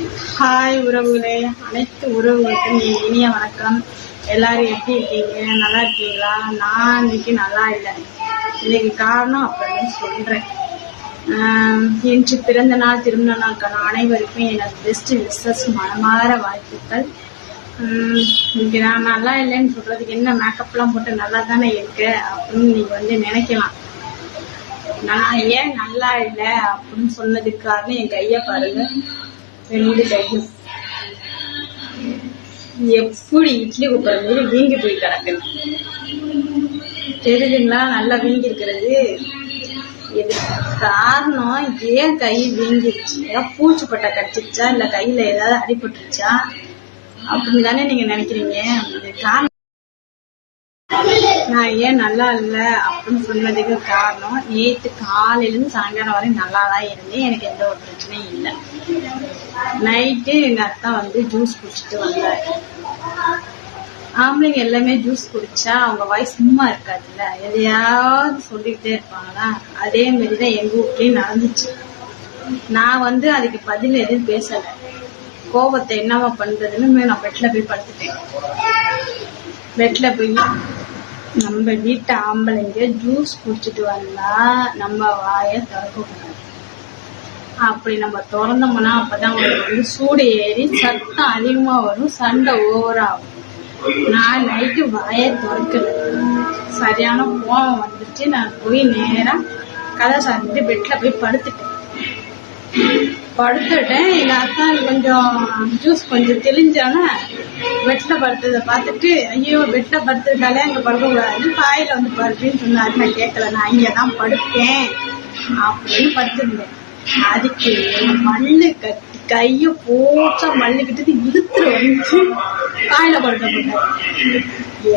Hi உறவுகளே. அனைத்து உறவுகளுக்கும் என் இனிய வணக்கம். எல்லாரும் எப்படி இருக்கீங்க? நல்லா இருக்கீங்களா? நான் இன்னைக்கு நல்லா இல்லை. இன்னைக்கு காரணம் அப்படின்னு சொல்றேன். இன்று பிறந்த நாள் திருமண நாட்கான அனைவருக்கும் எனது பெஸ்ட் விசஸ் மனமாற வாழ்த்துக்கள். இன்னைக்கு நான் நல்லா இல்லைன்னு சொல்றதுக்கு என்ன மேக்கப்லாம் போட்டு நல்லா தானே இருக்கு அப்படின்னு நீங்க வந்து நினைக்கலாம். நான் ஏன் நல்லா இல்லை அப்படின்னு சொன்னதுக்காக என் கையை பாருங்க. ரெண்டு கையும் எப்படி இட்லி குப்புற மாதிரி வீங்கி போய் கிடக்குது? தெரியுதுங்களா? நல்லா வீங்கி இருக்கிறது இது காரணம் ஏன் கை வீங்கிருச்சு? ஏதாவது பூச்சி பட்டா கடிச்சிருச்சா? இல்ல கையில ஏதாவது அடிபட்டுருச்சா? அப்படின்னு தானே நீங்க நினைக்கிறீங்க? காரணம் நான் ஏன் நல்லா இல்லை அப்படின்னு சொன்னதுக்கு காரணம் நேற்று காலையிலேருந்து சாயங்காலம் வரையும் நல்லா தான் இருந்தேன். எனக்கு எந்த ஒரு பிரச்சனையும் இல்லை. நைட்டு எங்கள் அத்தா வந்து ஜூஸ் குடிச்சிட்டு வந்தார். ஆம்பளைங்க எல்லாமே ஜூஸ் குடிச்சா அவங்க வாய் சும்மா இருக்காதுல்ல. எதையாவது சொல்லிக்கிட்டே இருப்பாங்களா? அதே மாரி தான் எங்கள் வீட்லேயும் நடந்துச்சு. நான் வந்து அதுக்கு பதில் எதுவும் பேசலை. கோபத்தை என்னவா பண்றதுன்னு நான் பெட்டில் போய் படுத்துட்டேன். பெட்டில் போய் நம்ம வீட்டு ஆம்பளைங்க ஜூஸ் குடிச்சிட்டு வந்தா நம்ம வாய திறக்கக்கூடாது அப்படி நம்ம திறந்தோம்னா அப்பதான் வந்து சூடு ஏறி சத்தம் அதிகமா வரும் சண்டை ஓவரா ஆகும். நான் நைட்டு வாய திறக்கல. சரியான கோவம் வந்துச்சு நான் போய் நேரா கதை சார்ந்துட்டு பெட்ல போய் படுத்துட்டேன். படுத்துட்டேன். எங்க அக்கா கொஞ்சம் ஜூஸ் கொஞ்சம் தெளிஞ்சோன்னே பெட்ல படுத்ததை பார்த்துட்டு ஐயோ பெட்ல படுத்துட்டாலே அங்க படுக்கக்கூடாது பாயில வந்து படுத்துன்னு சொன்னாரு. நான் கேட்கல நான் இங்க தான் படுத்தேன். அப்படின்னு படுத்திருந்தேன். அதுக்கு மண்ணு மல்லு கட்டி கைய போச்சா மல்லு கட்டி இழுத்துற வந்து பாயில படுக்க போட்டாரு.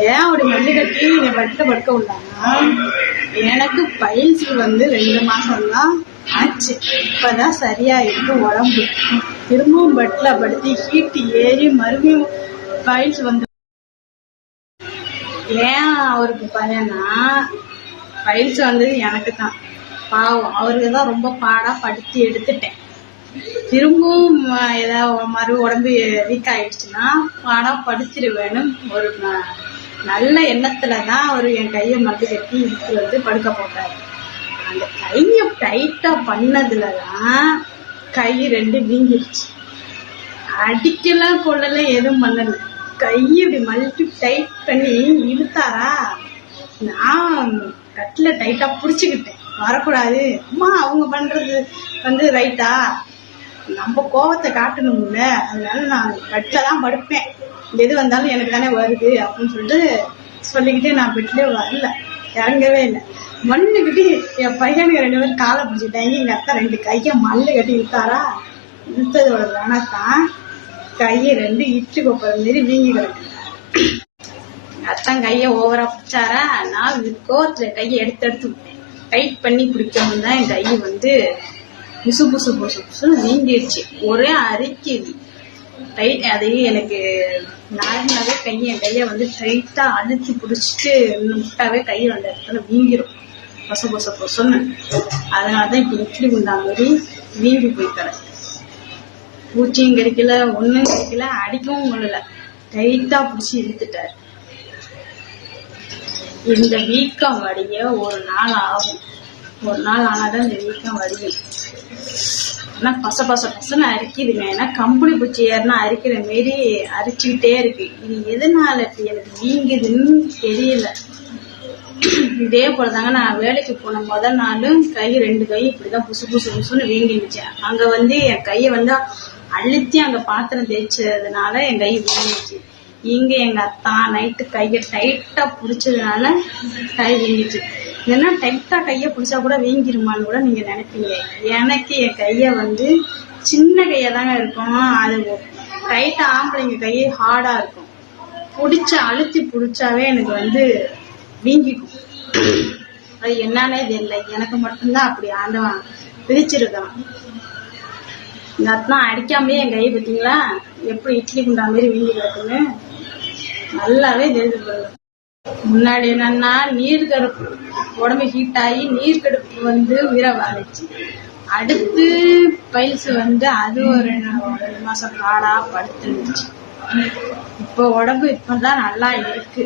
ஏன் அப்படி மல்லு கட்டி என்னை பெட்ல படுக்க விடலான்னா எனக்கு பயிற்சி வந்து ரெண்டு மாசம் தான் ஆச்சு. இப்பதான் சரியா இருக்கு உடம்பு. திரும்பவும் பெட்ல படுத்தி ஹீட்டு ஏறி மறுபடியும் பயில்ஸ் வந்து ஏன் அவருக்கு பயனா பயில்ஸ் வந்தது எனக்கு தான் பாவம் அவருக்கு தான் ரொம்ப பாடா படுத்தி எடுத்துட்டேன். திரும்பவும் ஏதாவது மறு உடம்பு வீக் ஆயிடுச்சுன்னா பாடா படுத்திடுவேன்னு ஒரு நல்ல எண்ணத்துல தான் அவர் என் கையை மட்டு கட்டி இழுத்து வந்து படுக்க போட்டாரு. அந்த கையை டைட்டா பண்ணதுல தான் கை ரெண்டு வீங்கிருச்சு அடிக்கல கொள்ளல எதுவும் பண்ணல. கை இப்படி மல்டி டைட் பண்ணி இழுத்தாரா? நான் கட்டில் டைட்டா பிடிச்சிக்கிட்டேன். வரக்கூடாது. அம்மா அவங்க பண்றது வந்து ரைட்டா நம்ம கோவத்தை காட்டணும்ல. அதனால நான் பெட்ல தான் படுப்பேன். எது வந்தாலும் எனக்கு தானே வருது அப்படின்னு சொல்லிட்டு சொல்லிக்கிட்டே நான் பெட்லயே வரல இறங்கவே இல்லை. மண்ணுக்கிட்டு என் பையனுக்கு ரெண்டு பேரும் காலை பிடிச்சிட்டாங்க எங்கள் அத்தை ரெண்டு கையை மல்லு கட்டி இழுத்தாரா? இழுத்ததோட வேணாத்தான் கையை ரெண்டு இட்டு கொப்பரை மாரி வீங்கி கிடக்கு. அத்தான் கையை ஓவரா பிடிச்சாரா? நான் கோவத்துல கையை எடுத்து எடுத்து விட்டேன். டைட் பண்ணி பிடிக்காம தான் என் கை வந்து புசு புசு புசு புசு வீங்கிடுச்சு. ஒரே அரிக்குது. டைட் அதையும் எனக்கு நார்மலாவே கை என் கையை வந்து டைட்டா அழுத்தி பிடிச்சிட்டு முட்டாவே கை அந்த இடத்துல வீங்கிரும். பொச பொச பொசன்னு. அதனால தான் இப்போ இட்லி குண்டா மாதிரி வீங்கி போய் கிடக்கு. பூச்சியும் கிடைக்கல ஒண்ணும் கிடைக்கல அடிக்கவும் முடியல டைட்டா பிடிச்சி இழுத்துட்டாரு. இந்த வீக்கம் வடிய ஒரு நாள் ஆகும். ஒரு நாள் ஆனாதான் இந்த வீக்கம் வடியும். ஆனால் பச பச பசன்னு அரிக்குதுங்க. ஏன்னா கம்பளி பூச்சி ஏறினா அரிக்கிற மாரி அரிச்சுக்கிட்டே இருக்கு. இது எதனால இப்படி எனக்கு வீங்குதுன்னு தெரியல. இதே போலதாங்க நான் வேலைக்கு போன முதல் நாளும் கை ரெண்டு கை இப்படிதான் புசு புசு புசுன்னு வீங்கிருச்சு அங்க வந்து என் கையை வந்து அழுத்தி அங்க பாத்திரம் தேய்ச்சதுனால என் கை வீங்கிடுச்சு. இங்க எங்க அத்தா நைட்டு கையை டைட்டா புடிச்சதுனால கை வீங்கிச்சு ஏன்னா டைட்டாக கையை பிடிச்சா கூட வீங்கிருமான்னு கூட நீங்கள் நினைப்பீங்க. எனக்கு என் கையை வந்து சின்ன கையாக தாங்க இருக்கும். அது டைட்டாக ஆம்பளைங்க கை ஹார்டாக இருக்கும். பிடிச்ச அழுத்தி பிடிச்சாவே எனக்கு வந்து வீங்கிக்கும். அது என்னன்னே தெரியல. எனக்கு மட்டும்தான் அப்படி ஆண்டவன் பிரிச்சிருக்கான். இந்த அத்தான் அடிக்காமலே என் கை பார்த்தீங்களா? எப்படி இட்லி குண்டா மாதிரி வீங்கி கிடக்குன்னு? நல்லாவே தெரிஞ்சு முன்னாடி என்னன்னா நீர் கடுப்பு உடம்பு ஹீட் ஆகி நீர் கடுப்பு வந்து உயிரை வாழிச்சு அடுத்து பைல்ஸ் வந்து அது ஒரு ரெண்டு மாசம் காடா படுத்துருந்துச்சு இப்போ உடம்பு இப்பதான் நல்லா இருக்கு.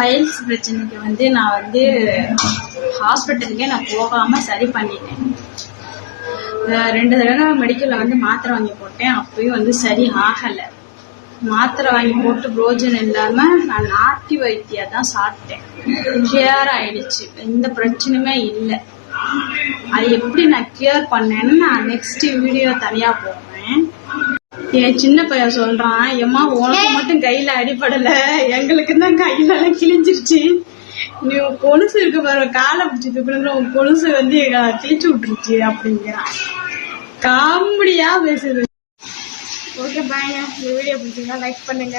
பைல்ஸ் பிரச்சனைக்கு வந்து நான் வந்து ஹாஸ்பிட்டலுக்கே நான் போகாம சரி பண்ணிட்டேன். ரெண்டு தடவை மெடிக்கல்ல வந்து மாத்திரை வாங்கி போட்டேன். அப்பயும் வந்து சரி ஆகலை. மாத்திரை வாங்கி போட்டு புரோஜனம் இல்லாம நான் நாட்டி வைத்தியா தான் சாப்பிட்டேன். கிளியர் ஆயிடுச்சு. எந்த பிரச்சனையுமே இல்லை. அது எப்படி நான் கிளியர் பண்ணேன்னு நான் நெக்ஸ்ட் வீடியோ தனியா போடுறேன். என் சின்ன பையன் சொல்றான் எம்மா உனக்கு மட்டும் கையில அடிபடல. எங்களுக்கு தான் கையில எல்லாம் கிழிஞ்சிருச்சு. நீ உன் கொலுசு இருக்கு பாரு காலை பிடிச்சி தூக்கணுங்கிற உன் கொலுசு வந்து எங்க கிழிச்சு விட்டுருச்சு அப்படிங்கிறான். காமெடியா பேசுது. ஓகே பாய்ங்க இந்த வீடியோ பிடிச்சிருந்தா லைக் பண்ணுங்க